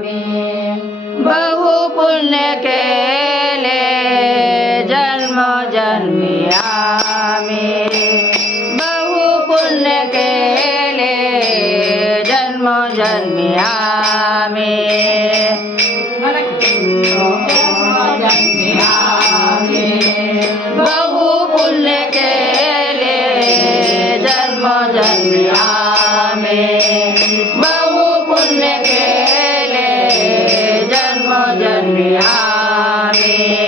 बहु पुण्य के ले जन्म जन्मियामी बहु पुण्य के ले जन्म जन्मियामी बहु पुण्य के ले जन्म जन्मियामी આમે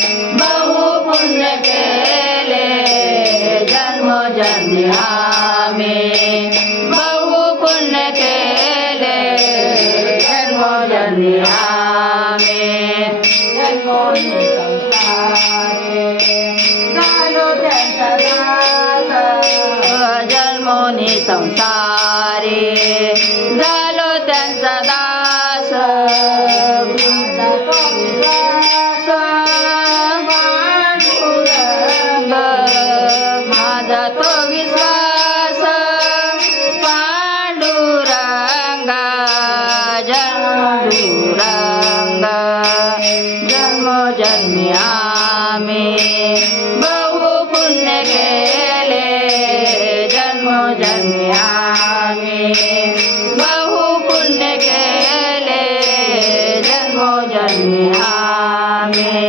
बहु पुण्य केले जन्मो जन्मिहामे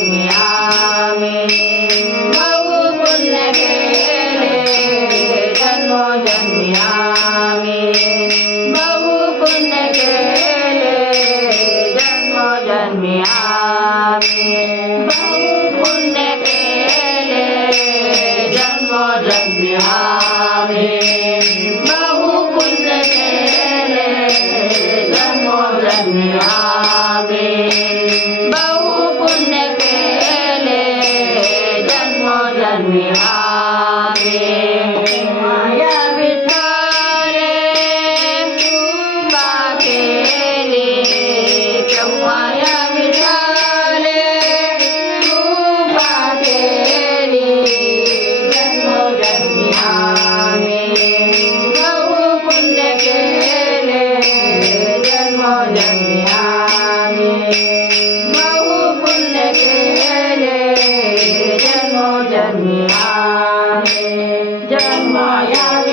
में आ में आवे Maya. Maya.